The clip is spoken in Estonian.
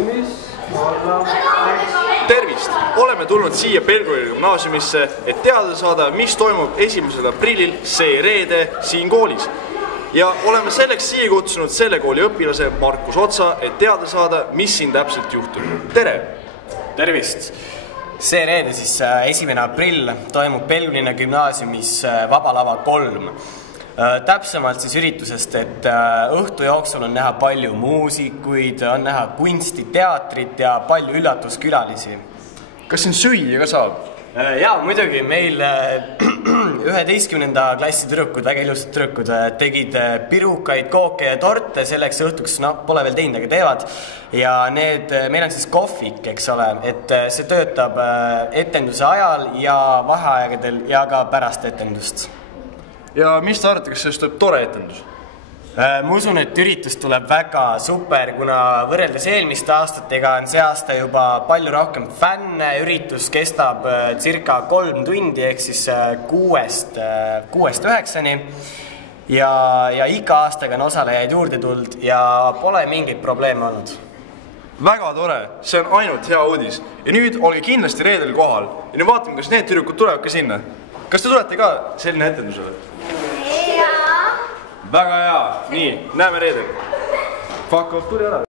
valmis. Tervist! Oleme tulnud siia Pelguri gümnaasiumisse, et teada saada, mis toimub 1. aprillil see reede siin koolis. Ja oleme selleks siia kutsunud selle kooli õpilase Markus Otsa, et teada saada, mis siin täpselt juhtub. Tere! Tervist! See reede siis 1. aprill toimub Pelguri gümnaasiumis Vabalava 3. Täpsemalt siis üritusest, et õhtu jooksul on näha palju muusikuid, on näha kunsti, teatrit ja palju üllatuskülalisi. Kas siin süüa ka saab? Jaa, muidugi meil 11. klassi tüdrukud, väga ilusad tüdrukud, tegid pirukaid, kooke ja torte selleks õhtuks, pole veel teinud, aga teevad. Ja meil on siis kohvik, eks ole, et see töötab etenduse ajal ja vaheaegadel ja ka pärast etendust. Ja mis te arvate, kas sellest tuleb tore etendus? Ma usun, et üritus tuleb väga super, kuna võrreldes eelmiste aastatega on see aasta juba palju rohkem fänne, üritus kestab circa 3 tundi, ehk siis 6-9 ja iga aastaga on osalejaid juurde tulnud ja pole mingeid probleeme olnud. Väga tore, see on ainult hea uudis. Ja nüüd olge kindlasti reedel kohal ja nüüd vaatame, kas need tüdrukud tulevad ka sinna. Kas te tulete ka selline etendusele? Väga hea, nii, näeme reedel. Fuck off, tuli ära.